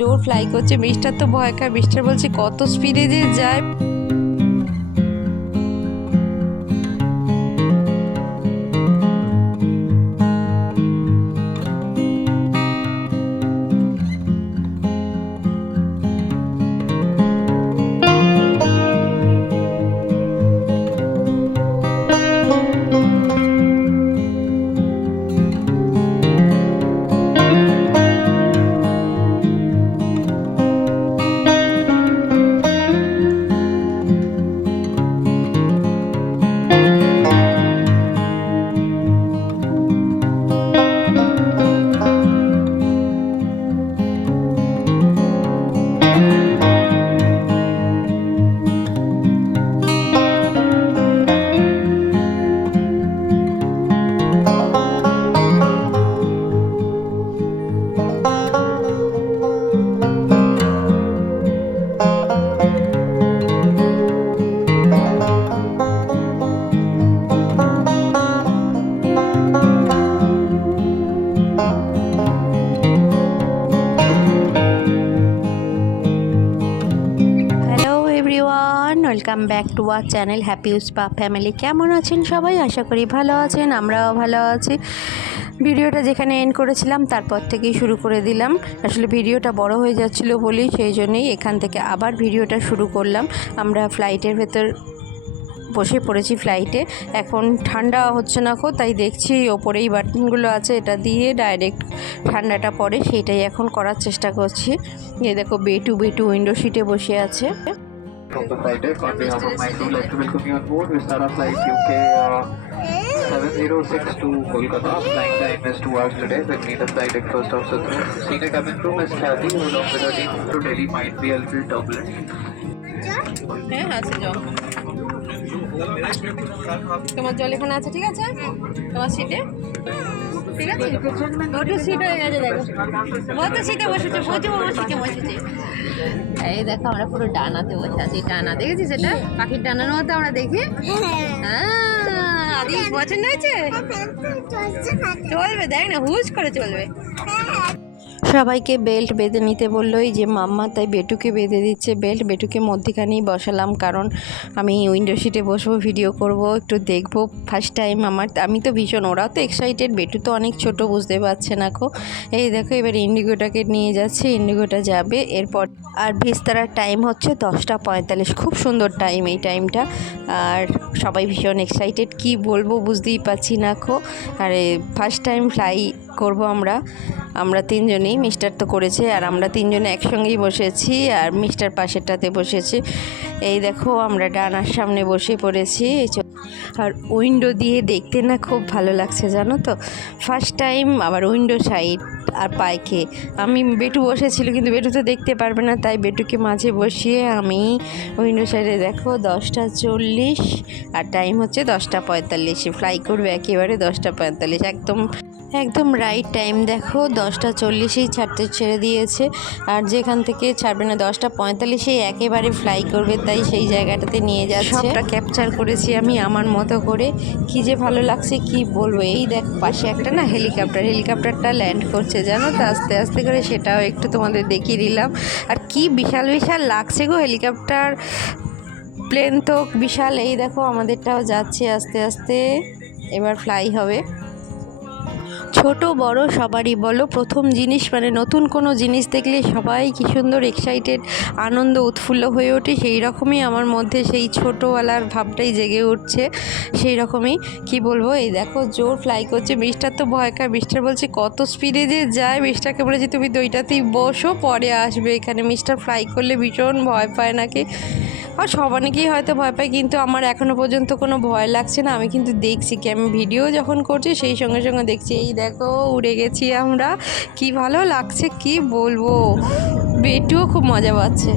জোর ফ্লাই করছে। মিস্টার তো ভয় খায়, মিস্টার বলছে কত স্পিডে যে যায়। Welcome back to our channel happy উসপা ফ্যামিলি। কেমন আছেন সবাই? আশা করি ভালো আছেন, আমরাও ভালো আছি। ভিডিওটা যেখানে এন্ড করেছিলাম তারপর থেকেই শুরু করে দিলাম। আসলে ভিডিওটা বড় হয়ে যাচ্ছিলো বলি সেই জন্যই এখান থেকে আবার ভিডিওটা শুরু করলাম। আমরা ফ্লাইটের ভেতর বসে পড়েছি ফ্লাইটে। এখন ঠান্ডা হচ্ছে না তাই দেখছি ওপরেই বাটনগুলো আছে, এটা দিয়ে ডাইরেক্ট ঠান্ডাটা পড়ে সেইটাই এখন করার চেষ্টা করছি। এই দেখো বেটু উইন্ডো সিটে বসে আছে। From the flight deck, on behalf of my crew, like to welcome you on board. We start our flight UK 706 to Kolkata. Flying time is 2 hours today. With me, the flight deck first officer crew. Senior cabin crew is Kathy, who along with her team to Delhi might be a little turbulent. তোমার জল এখানে আছে, ঠিক আছে তোমার সিটে, ঠিক আছে ওটা সিট হয়ে গেছে। দেখো ও তো সিটে বসেছে, প্রচুর সিটে বসেছে। এই দেখো আমরা পুরো ডানাতে বসে আছি। ডানা দেখেছি, সেটা পাখির ডানার মতো আমরা দেখি। হ্যাঁ আদি পছন্দ হয়েছে, চলবে দেখ না, হুশ করে চলবে। সবাইকে বেল্ট বেঁধে নিতে বললো এই যে মাম্মা, তাই বেটুকে বেঁধে দিচ্ছে বেল্ট। বেটুকে মধ্যখানেই বসালাম, কারণ আমি উইন্ডো সিটে বসবো, ভিডিও করব, একটু দেখবো ফার্স্ট টাইম আমি তো ভীষণ, ওরাও তো এক্সাইটেড। বেটু তো অনেক ছোট, বুঝতে পারছে না এই দেখো এবার ইন্ডিগোটাকে নিয়ে যাচ্ছে, ইন্ডিগোটা যাবে এরপর। আর ভিস্তারার টাইম হচ্ছে 10:45। খুব সুন্দর টাইম এই টাইমটা। আর সবাই ভীষণ এক্সাইটেড, কি বলবো বুঝতেই পারছি না আর ফার্স্ট টাইম ফ্লাই করব আমরা তিনজনেই। মিস্টার তো করেছে আর আমরা তিনজনে একসঙ্গেই বসেছি, আর মিস্টার পাশেরটাতে বসেছি। এই দেখো আমরা ডানার সামনে বসে পড়েছি। আর উইন্ডো দিয়ে দেখতে না খুব ভালো লাগছে জানো তো, ফার্স্ট টাইম। আবার উইন্ডো সাইড আর পাইকে আমি বেটু বসেছিল, কিন্তু বেটু তো দেখতে পারবে না, তাই বেটুকে মাঝে বসিয়ে আমি উইন্ডো সাইডে। দেখো 10:40 আর টাইম হচ্ছে 10:45। ফ্লাই করবে একেবারে 10:45, একদম রাইট টাইম। দেখো 10:40 ছাড়তে ছেড়ে দিয়েছে, আর যেখান থেকে ছাড়বে না 10:45 একেবারে ফ্লাই করবে, তাই সেই জায়গাটাতে নিয়ে যাচ্ছে। সবটা ক্যাপচার করেছি আমি আমার মতো করে, কি যে ভালো লাগছে কি বলবো। এই দেখ পাশে একটা না হেলিকপ্টারটা ল্যান্ড করছে জানো তো, আস্তে আস্তে করে, সেটাও একটু তোমাদের দেখিয়ে দিলাম। আর কি বিশাল লাগছে হেলিকপ্টার, প্লেন তো বিশাল। এই দেখো আমাদেরটাও যাচ্ছে আস্তে আস্তে, এবার ফ্লাই হবে। ছোট বড় সবারই বলো, প্রথম জিনিস মানে নতুন কোনো জিনিস দেখলে সবাই কি সুন্দর এক্সাইটেড, আনন্দ উৎফুল্ল হয়ে ওঠে। সেই রকমই আমার মধ্যে সেই ছোটোবেলার ভাবটাই জেগে উঠছে, সেই রকমই কি বলবো। এই দেখো জোর ফ্লাই করছে। মিস্টার তো ভয় খায়, মিস্টার বলছে কত স্পিডে যে যায়। মিস্টারকে বলেছি তুমি দুইটাতেই বসো, পরে আসবে এখানে। মিস্টার ফ্লাই করলে ভীষণ ভয় পায় নাকি, আর অনেকেই হয়তো ভয় পায়, কিন্তু আমার এখনও পর্যন্ত কোনো ভয় লাগছে না। আমি কিন্তু দেখছি কি, আমি ভিডিও যখন করছি সেই সঙ্গে সঙ্গে দেখছি। এই দেখো উড়ে গেছি আমরা, কি ভালো লাগছে কি বলবো। বেটুও খুব মজা পাচ্ছে,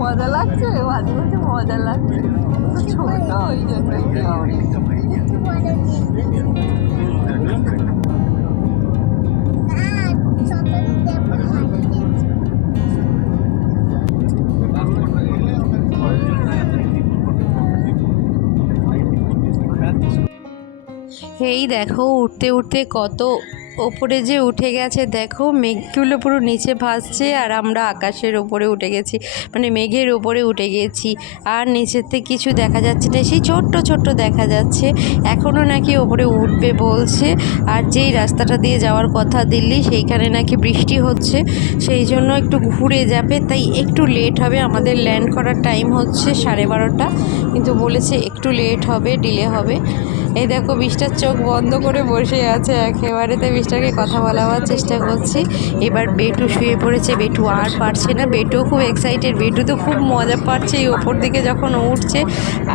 মজা লাগছে, মাঝে মাঝে মজা লাগছে। ছোট ওই জন্য এই দেখো উঠতে উঠতে কত ওপরে যে উঠে গেছে দেখো, মেঘগুলো পুরো নিচে ভাসছে আর আমরা আকাশের ওপরে উঠে গেছি, মানে মেঘের ওপরে উঠে গেছি। আর নিচের থেকে কিছু দেখা যাচ্ছে না, সেই ছোট্ট ছোট্ট দেখা যাচ্ছে। এখনও নাকি ওপরে উঠবে বলছে। আর যেই রাস্তাটা দিয়ে যাওয়ার কথা দিল্লি, সেইখানে নাকি বৃষ্টি হচ্ছে, সেই জন্য একটু ঘুরে যাবে, তাই একটু লেট হবে। আমাদের ল্যান্ড করার টাইম হচ্ছে 12:30, কিন্তু বলেছে একটু লেট হবে, ডিলে হবে। এই দেখো বৃষ্টার চোখ বন্ধ করে বসে আছে একেবারে, তাই বৃষ্টাকে কথা বলাবার চেষ্টা করছি। এবার বেটু শুয়ে পড়েছে, বেটু আর পারছে না, বেটুও খুব এক্সাইটেড, বেটু তো খুব মজা পাচ্ছে এই ওপর দিকে যখন উঠছে।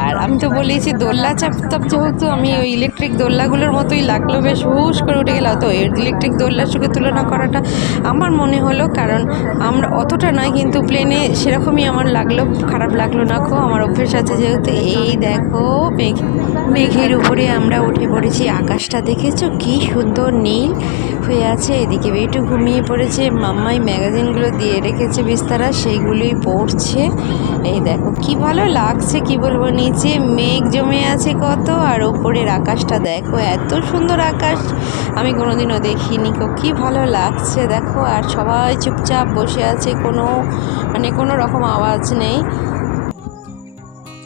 আর আমি তো বলেছি দোল্লা চাপতাম, যেহেতু আমি ওই ইলেকট্রিক দোল্লাগুলোর মতোই লাগলো, বেশ হুশ করে উঠে গেল। তো ইলেকট্রিক দোল্লার সঙ্গে তুলনা করাটা আমার মনে হলো, কারণ আমরা অতটা নয়, কিন্তু প্লেনে সেরকমই আমার লাগলো, খারাপ লাগলো না খুব, আমার অভ্যেস আছে যেহেতু। এই দেখো মেঘের উপরে আমরা উঠে পড়েছি। আকাশটা দেখেছো কি সুন্দর নীল হয়ে আছে। এদিকে বেটু ঘুমিয়ে পড়েছে, মাম্মাই ম্যাগাজিনগুলো দিয়ে রেখেছে বিস্তারা, সেইগুলোই পড়ছে। এই দেখো কি ভালো লাগছে, কি বলবো, নিচে মেঘ জমে আছে কত, আর ওপরের আকাশটা দেখো, এত সুন্দর আকাশ আমি কোনোদিনও দেখিনি। কি ভালো লাগছে দেখো। আর সবাই চুপচাপ বসে আছে, কোনো রকম আওয়াজ নেই।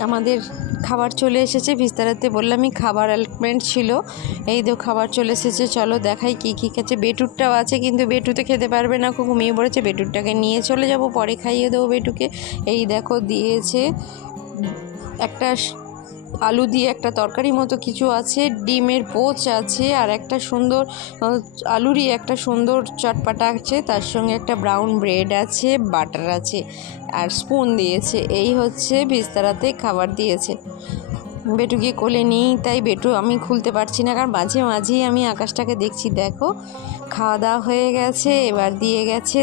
আমাদের খাবার চলে এসেছে বিস্তারাতে, বললামই খাবার অ্যারেঞ্জমেন্ট ছিল। এই তো খাবার চলে এসেছে, চলো দেখাই কী কী খাচ্ছে। বেটুরটাও আছে, কিন্তু বেটুতে খেতে পারবে না, খুব ঘুমিয়ে পড়েছে। বেটুরটাকে নিয়ে চলে যাব, পরে খাইয়ে দেবো বেটুকে। এই দেখো দিয়েছে একটা আলু দিয়ে একটা তরকারি মতো কিছু আছে, ডিমের পোচ আছে, আর একটা সুন্দর আলুরই একটা সুন্দর চটপাটা আছে, তার সঙ্গে একটা ব্রাউন ব্রেড আছে, বাটার আছে, আর স্পুন দিয়েছে। এই হচ্ছে বিস্তারাতে খাবার দিয়েছে। বেটুকে কোলে নিই, তাই বেটু আমি খুলতে পারছি না, কারণ মাঝে মাঝেই আমি আকাশটাকে দেখছি। দেখো খাওয়া দাওয়া হয়ে গেছে, এবার দিয়ে গেছে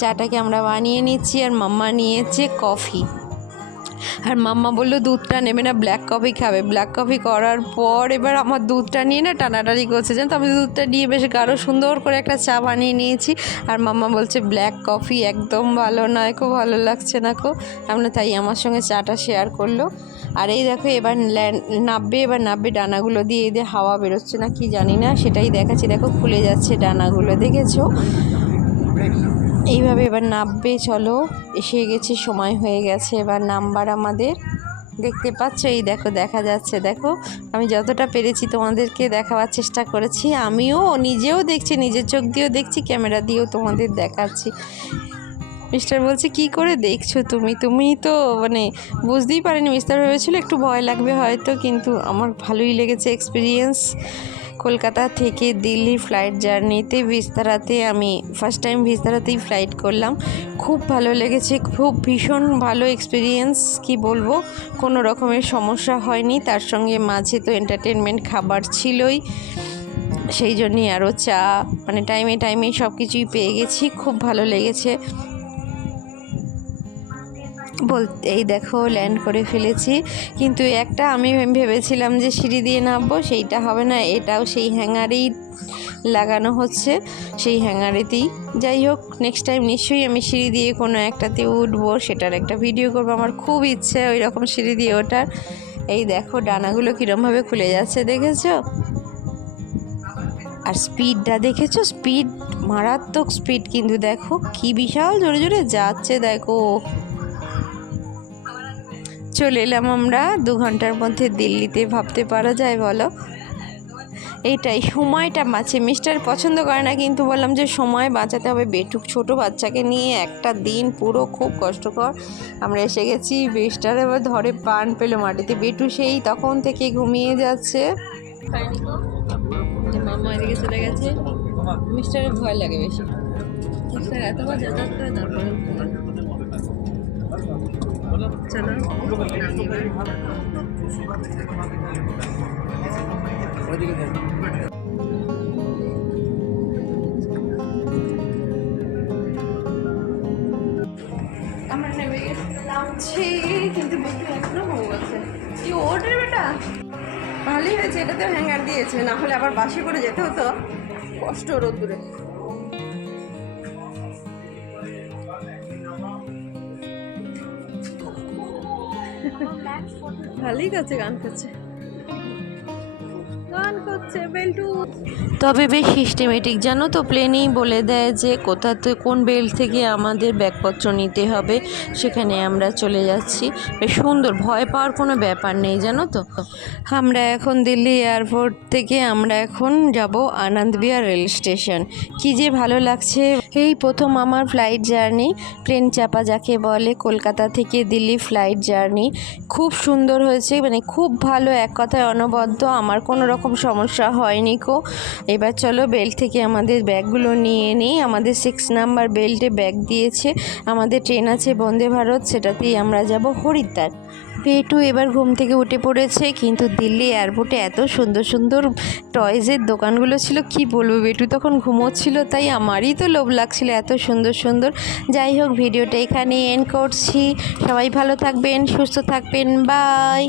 চাটাকে আমরা বানিয়ে নিচ্ছি, আর মাম্মা নিয়েছে কফি। আর মাম্মা বললো দুধটা নেবে না, ব্ল্যাক কফি খাবে। ব্ল্যাক কফি করার পর এবার আমার দুধটা নিয়ে না টানাটানি করছে, জানো তো। আমি দুধটা নিয়ে বেশ গাঢ় সুন্দর করে একটা চা বানিয়ে নিয়েছি, আর মাম্মা বলছে ব্ল্যাক কফি একদম ভালো নয়, খুব ভালো লাগছে না খুব। আমরা তাই আমার সঙ্গে চাটা শেয়ার করলো। আর এই দেখো এবার নাববে ডানাগুলো দিয়ে, এদের হাওয়া বেরোচ্ছে না কি জানি না, সেটাই দেখাচ্ছি। দেখো খুলে যাচ্ছে ডানাগুলো, দেখেছো? এইভাবে এবার নামবে, চলো এসে গেছে, সময় হয়ে গেছে এবার নামবার আমাদের। দেখতে পাচ্ছ, এই দেখো দেখা যাচ্ছে, দেখো আমি যতটা পেরেছি তোমাদেরকে দেখাবার চেষ্টা করেছি। আমিও নিজেও দেখছি, নিজের চোখ দিয়েও দেখছি, ক্যামেরা দিয়েও তোমাদের দেখাচ্ছি। মিস্টার বলছে কি করে দেখছো তুমি তো মানে বুঝতেই পারিনি। মিস্টার ভেবেছিল একটু ভয় লাগবে হয়তো, কিন্তু আমার ভালোই লেগেছে এক্সপিরিয়েন্স। কলকাতা থেকে দিল্লি ফ্লাইট জার্নিতে বিস্তারাতে আমি ফার্স্ট টাইম বিস্তারাতেই ফ্লাইট করলাম, খুব ভালো লেগেছে, খুব ভীষণ ভালো এক্সপিরিয়েন্স। কি বলবো, কোনো রকমের সমস্যা হয়নি। তার সঙ্গে মাঝে তো এন্টারটেনমেন্ট খাবার ছিলই, সেই জন্যই আরও চা, মানে টাইমে সব কিছুই পেয়ে গেছি, খুব ভালো লেগেছে। এই দেখো ল্যান্ড করে ফেলেছি, কিন্তু একটা আমি ভেবেছিলাম যে সিঁড়ি দিয়ে নামবো, সেইটা হবে না, এটাও সেই হ্যাঙ্গারেই লাগানো হচ্ছে, সেই হ্যাঙ্গারেতেই। যাই হোক, নেক্সট টাইম নিশ্চয়ই আমি সিঁড়ি দিয়ে কোনো একটাতে উঠবো, সেটার একটা ভিডিও করবো। আমার খুব ইচ্ছে ওই রকম সিঁড়ি দিয়ে ওঠার। এই দেখো ডানাগুলো কীরমভাবে খুলে যাচ্ছে, দেখেছো? আর স্পিডটা দেখেছো? স্পিড মারাত্মক স্পিড, কিন্তু দেখো কি বিশাল জোরে জোরে যাচ্ছে, দেখো। চলে এলাম আমরা 2 ঘন্টার মধ্যে দিল্লিতে, ভাবতে পারা যায় বলো? এইটাই সময়টা বাঁচে। মিস্টার পছন্দ করে না, কিন্তু বললাম যে সময় বাঁচাতে হবে। বেটুক ছোট বাচ্চাকে নিয়ে একটা দিন পুরো খুব কষ্টকর। আমরা এসে গেছি, মিস্টার এবার ধরে পান পেলো মাটিতে, বেটু সেই তখন থেকে ঘুমিয়ে যাচ্ছে। মাম্মা এদিকে চলে গেছে, মিস্টারের ভয় লাগে বেশি, মিস্টার এতবার যাতায়াত করে তারপরে চলো আমরা নেমে নামছি, কিন্তু বেটু এখনো ঘুম আছে। কি ওঠে বেটা, ভালোই হয়েছে, এটাতেও হ্যাঙ্গার দিয়েছে, না হলে আবার বাসে করে যেতে হতো, কষ্ট রোদ্দুরে। ভালোই কাছে গান করছে। গান করছে বেল্টু। তবে বেশ সিস্টেমেটিক জানো তো, প্লেনেই বলে দেয় যে কোথাতে কোন বেল্ট থেকে আমাদের ব্যাগপত্র নিতে হবে, সেখানে আমরা চলে যাচ্ছি। বেশ সুন্দর, ভয় পাওয়ার কোনো ব্যাপার নেই জানো তো। আমরা এখন দিল্লি এয়ারপোর্ট থেকে আমরা এখন যাব আনন্দ বিহার রেল স্টেশন। কি যে ভালো লাগছে, এই প্রথম আমার ফ্লাইট জার্নি, প্লেন চাপা যাকে বলে, কলকাতা থেকে দিল্লি ফ্লাইট জার্নি খুব সুন্দর হয়েছে, মানে খুব ভালো, এক কথায় অনবদ্য, আমার কোনো রকম সমস্যা হয়নি কো। এবার চলো বেল্ট থেকে আমাদের ব্যাগগুলো নিয়ে নিই। আমাদের 6 নাম্বার বেল্টে ব্যাগ দিয়েছে। আমাদের ট্রেন আছে বন্দে ভারত, সেটাতেই আমরা যাব হরিদ্বার। পেটু এবার ঘুম থেকে উঠে পড়েছে, কিন্তু দিল্লি এয়ারপোর্টে এত সুন্দর সুন্দর টয়েজের দোকানগুলো ছিল, কি বলবো, বেটু তখন ঘুমোচ্ছিল, তাই আমারই তো লোভ লাগছিল এত সুন্দর সুন্দর। যাই হোক, ভিডিওটা এখানে এন্ড করছি। সবাই ভালো থাকবেন, সুস্থ থাকবেন, বাই।